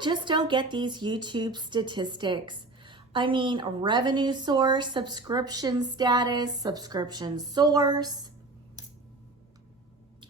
just don't get these YouTube statistics. I mean, revenue source, subscription status, subscription source.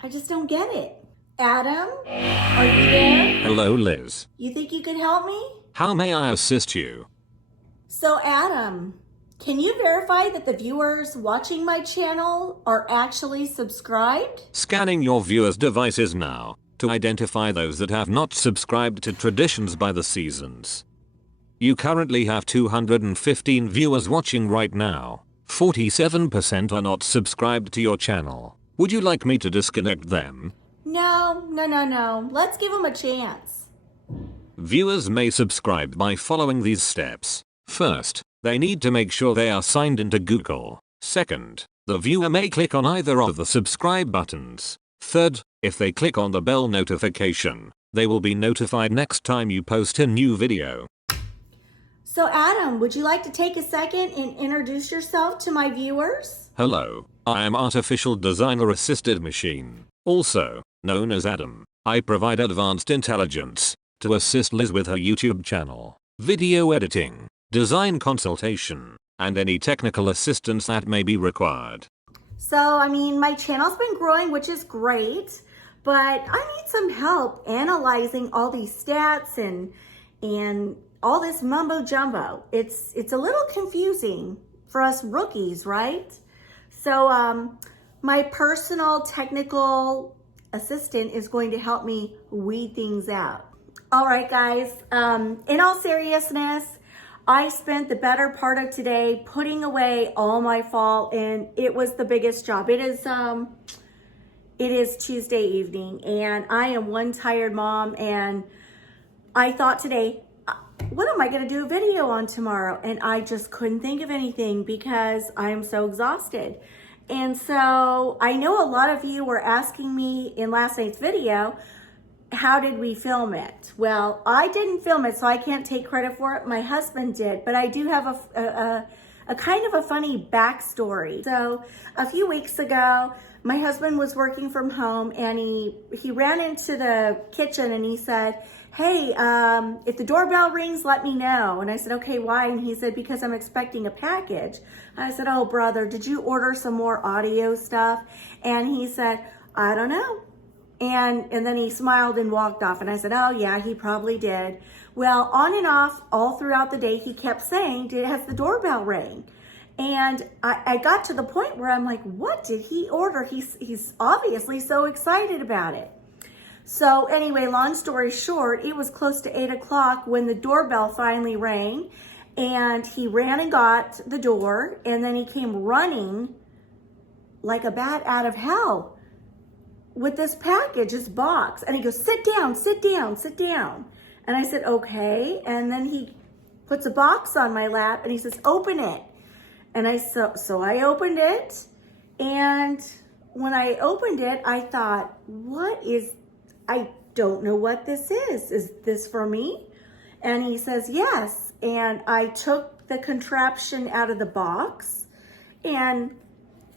I just don't get it. Adam, are you there? Hello, Liz. You think you could help me? How may I assist you? So, Adam, can you verify that the viewers watching my channel are actually subscribed? Scanning your viewers' devices now to identify those that have not subscribed to Traditions by the Seasons. You currently have 215 viewers watching right now. 47% are not subscribed to your channel. Would you like me to disconnect them? No. Let's give them a chance. Viewers may subscribe by following these steps. First, they need to make sure they are signed into Google. Second, the viewer may click on either of the subscribe buttons. Third, if they click on the bell notification, they will be notified next time you post a new video. So Adam, would you like to take a second and introduce yourself to my viewers? Hello, I am Artificial Designer Assisted Machine, also known as Adam. I provide advanced intelligence to assist Liz with her YouTube channel, video editing, design consultation, and any technical assistance that may be required. So, I mean, my channel's been growing, which is great, but I need some help analyzing all these stats and all this mumbo jumbo. It's a little confusing for us rookies, right? So, my personal technical assistant is going to help me weed things out. All right, guys, in all seriousness, I spent the better part of today putting away all my fall, and it was the biggest job. It is Tuesday evening, and I am one tired mom, and I thought today, what am I going to do a video on tomorrow? And I just couldn't think of anything because I am so exhausted. And so I know a lot of you were asking me in last night's video, how did we film it? Well, I didn't film it, so I can't take credit for it. My husband did, but I do have a kind of a funny backstory. So a few weeks ago, my husband was working from home, and he ran into the kitchen and he said, hey, if the doorbell rings, let me know. And I said, okay, why? And he said, because I'm expecting a package. And I said, oh, brother, did you order some more audio stuff? And he said, I don't know. And then he smiled and walked off. And I said, oh yeah, he probably did. Well, on and off all throughout the day, he kept saying, has the doorbell ring? And I got to the point where I'm like, what did he order? He's obviously so excited about it. So anyway, long story short, it was close to 8 o'clock when the doorbell finally rang, and he ran and got the door, and then he came running like a bat out of hell with this package, this box. And he goes, sit down, sit down, sit down. And I said, okay. And then he puts a box on my lap and he says, open it. And so I opened it. And when I opened it, I thought, I don't know what this is. Is this for me? And he says, yes. And I took the contraption out of the box, and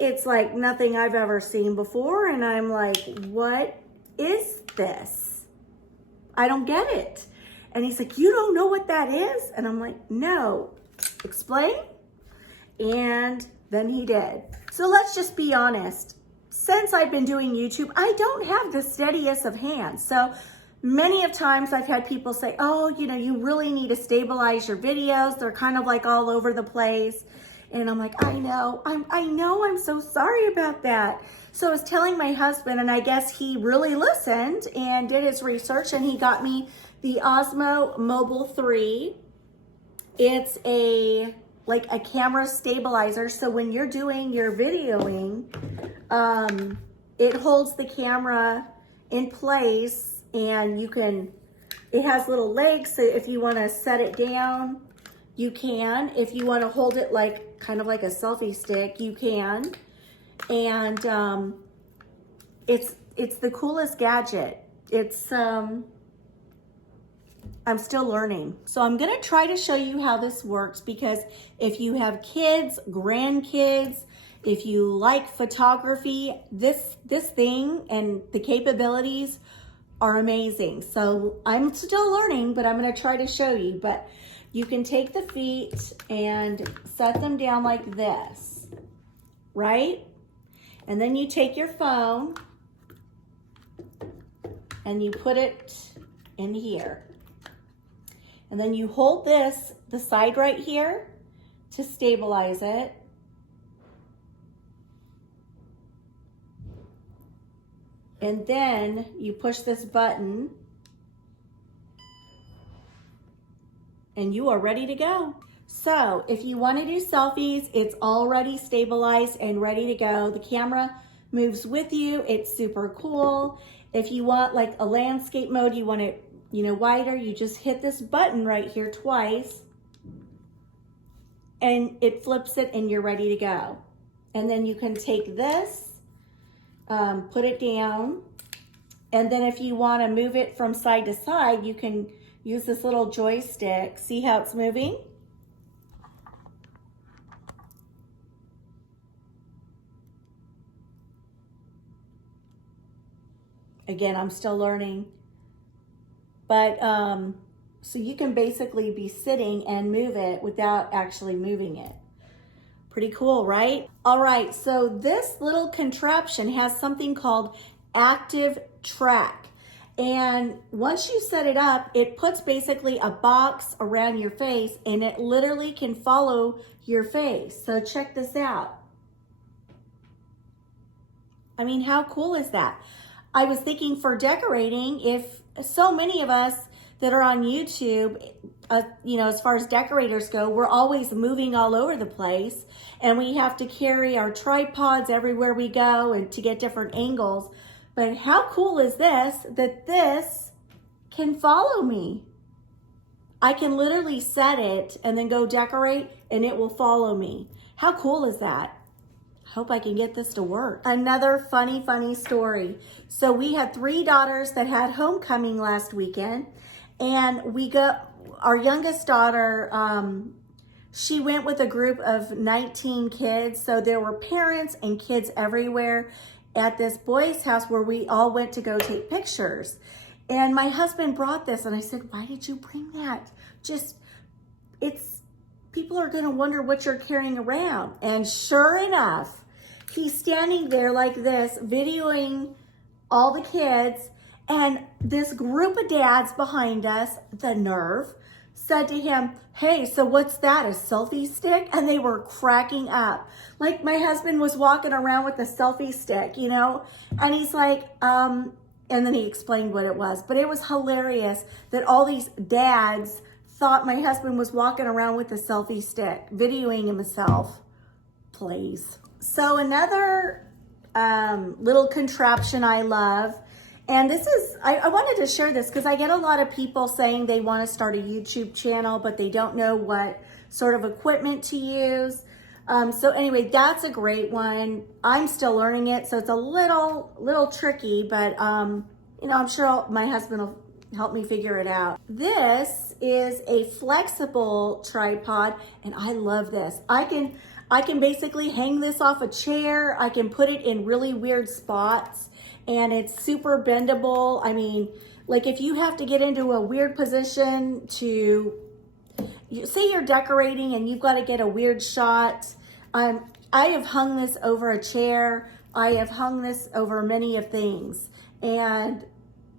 it's like nothing I've ever seen before. And I'm like, what is this? I don't get it. And he's like, you don't know what that is? And I'm like, no. Explain? And then he did. So let's just be honest. Since I've been doing YouTube, I don't have the steadiest of hands. So many of times I've had people say, oh, you really need to stabilize your videos. They're kind of like all over the place. And I'm like, I know, I'm so sorry about that. So I was telling my husband, and I guess he really listened and did his research, and he got me the Osmo Mobile 3. It's like a camera stabilizer. So when you're doing your videoing, it holds the camera in place, and it has little legs. So if you want to set it down, you can. If you want to hold it kind of like a selfie stick, you can. And it's the coolest gadget. I'm still learning. So I'm gonna try to show you how this works, because if you have kids, grandkids, if you like photography, this thing and the capabilities are amazing. So I'm still learning, but I'm gonna try to show you. But you can take the feet and set them down like this, right? And then you take your phone and you put it in here. And then you hold this, the side right here, to stabilize it. And then you push this button and you are ready to go. So if you want to do selfies, it's already stabilized and ready to go. The camera moves with you. It's super cool. If you want like a landscape mode, you want it, wider, you just hit this button right here twice and it flips it and you're ready to go. And then you can take this, put it down. And then if you want to move it from side to side, you can use this little joystick. See how it's moving? Again, I'm still learning. But, so you can basically be sitting and move it without actually moving it. Pretty cool, right? All right, so this little contraption has something called active track. And once you set it up, it puts basically a box around your face and it literally can follow your face. So check this out. I mean, how cool is that? I was thinking for decorating, if so many of us that are on YouTube, as far as decorators go, we're always moving all over the place and we have to carry our tripods everywhere we go and to get different angles. But how cool is this, that this can follow me? I can literally set it and then go decorate and it will follow me. How cool is that? Hope I can get this to work. Another funny story. So we had 3 daughters that had homecoming last weekend, and our youngest daughter, she went with a group of 19 kids. So there were parents and kids everywhere at this boys' house where we all went to go take pictures. And my husband brought this and I said, why did you bring that? People are gonna wonder what you're carrying around. And sure enough, he's standing there like this, videoing all the kids, and this group of dads behind us, the nerve, said to him, hey, so what's that, a selfie stick? And they were cracking up. Like my husband was walking around with a selfie stick, and he's like, and then he explained what it was. But it was hilarious that all these dads thought my husband was walking around with a selfie stick, videoing himself. Please. So another little contraption I love, and this is, I wanted to share this because I get a lot of people saying they want to start a YouTube channel, but they don't know what sort of equipment to use. So anyway, that's a great one. I'm still learning it, so it's a little tricky, but I'm sure my husband will help me figure it out. This is a flexible tripod, and I love this. I can basically hang this off a chair. I can put it in really weird spots, and it's super bendable. I mean, like if you have to get into a weird position say you're decorating and you've got to get a weird shot. I have hung this over a chair. I have hung this over many of things, and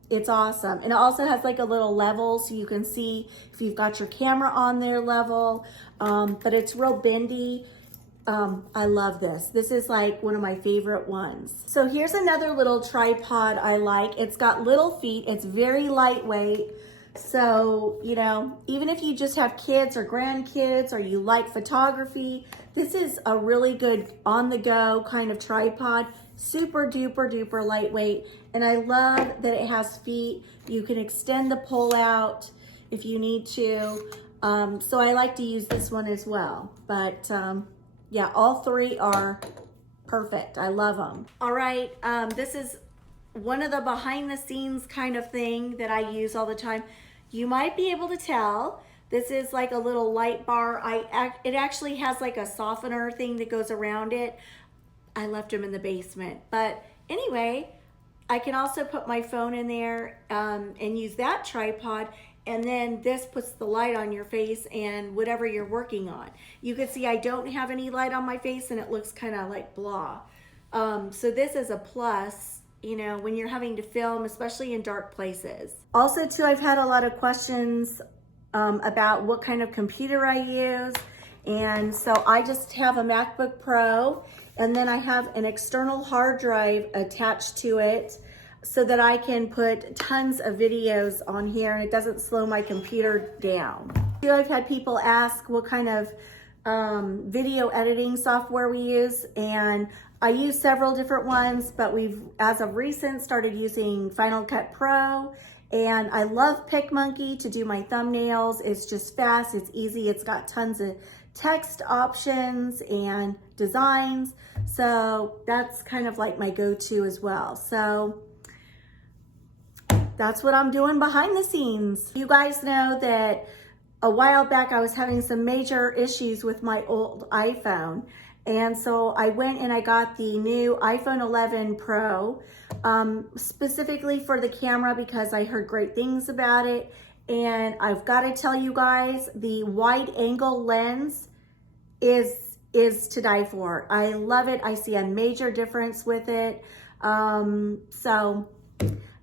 it's awesome. And it also has like a little level so you can see if you've got your camera on there level, but it's real bendy. I love this. This is like one of my favorite ones. So here's another little tripod I like. It's got little feet. It's very lightweight. So, even if you just have kids or grandkids or you like photography, this is a really good on-the-go kind of tripod. Super duper lightweight. And I love that it has feet. You can extend the pole out if you need to. So I like to use this one as well. But yeah, all 3 are perfect. I love them. All right, this is one of the behind the scenes kind of thing that I use all the time. You might be able to tell, this is like a little light bar. It actually has like a softener thing that goes around it. I left them in the basement. But anyway, I can also put my phone in there and use that tripod, and then this puts the light on your face and whatever you're working on. You can see I don't have any light on my face and it looks kind of like blah. So this is a plus, you know, when you're having to film, especially in dark places. Also too, I've had a lot of questions about what kind of computer I use. And so I just have a MacBook Pro, and then I have an external hard drive attached to it so that I can put tons of videos on here and it doesn't slow my computer down. I've had people ask what kind of video editing software we use, and I use several different ones, but we've, as of recent, started using Final Cut Pro. And I love PicMonkey to do my thumbnails. It's just fast, it's easy, it's got tons of text options and designs. So that's kind of like my go-to as well. So that's what I'm doing behind the scenes. You guys know that a while back I was having some major issues with my old iPhone. And so I went and I got the new iPhone 11 Pro, specifically for the camera because I heard great things about it. And I've got to tell you guys, the wide angle lens is to die for. I love it. I see a major difference with it. So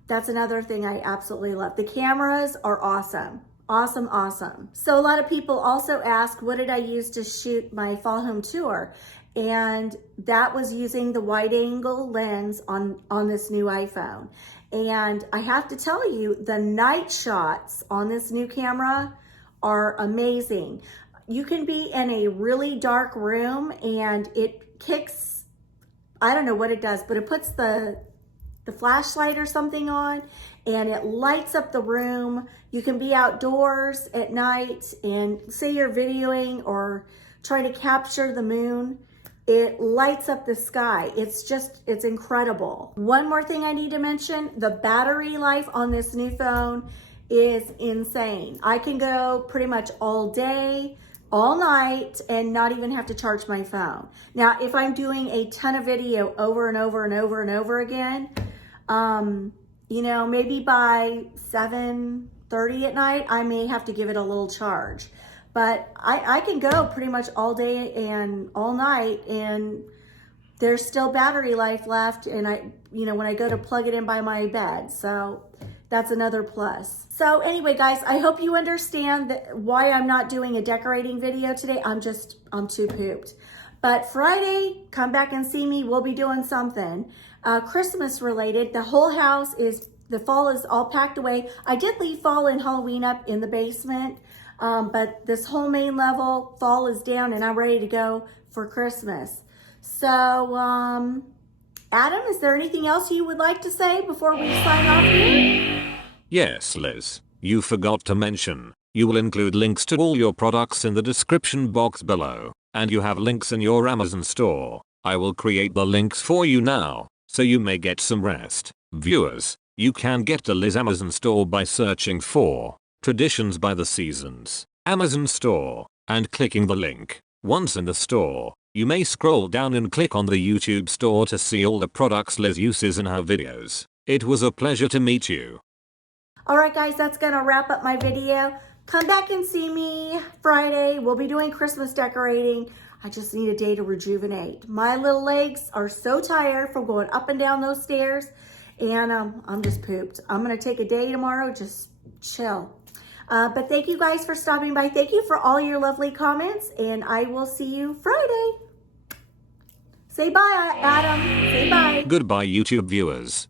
that's another thing I absolutely love. The cameras are awesome. Awesome, awesome. So a lot of people also ask, what did I use to shoot my fall home tour? And that was using the wide angle lens on this new iPhone. And I have to tell you, the night shots on this new camera are amazing. You can be in a really dark room and it kicks, I don't know what it does, but it puts the flashlight or something on and it lights up the room. You can be outdoors at night and say you're videoing or trying to capture the moon. It lights up the sky. It's incredible. One more thing I need to mention, the battery life on this new phone is insane. I can go pretty much all day, all night, and not even have to charge my phone. Now, if I'm doing a ton of video over and over and over and over again, you know, maybe by 7:30 at night, I may have to give it a little charge. But I can go pretty much all day and all night and there's still battery life left. And you know, when I go to plug it in by my bed, so that's another plus. So anyway, guys, I hope you understand why I'm not doing a decorating video today. I'm too pooped. But Friday, come back and see me. We'll be doing something Christmas related. The whole house the fall is all packed away. I did leave fall and Halloween up in the basement. But this whole main level, fall is down and I'm ready to go for Christmas. So, Adam, is there anything else you would like to say before we sign off here? Yes, Liz, you forgot to mention, you will include links to all your products in the description box below, and you have links in your Amazon store. I will create the links for you now, so you may get some rest. Viewers, you can get the Liz Amazon store by searching for Traditions by the Seasons, Amazon store, and clicking the link. Once in the store, you may scroll down and click on the YouTube store to see all the products Liz uses in her videos. It was a pleasure to meet you. Alright guys, that's gonna wrap up my video. Come back and see me Friday. We'll be doing Christmas decorating. I just need a day to rejuvenate. My little legs are so tired from going up and down those stairs, and I'm just pooped. I'm gonna take a day tomorrow, just chill. But thank you guys for stopping by. Thank you for all your lovely comments, and I will see you Friday. Say bye, Adam. Say bye. Goodbye, YouTube viewers.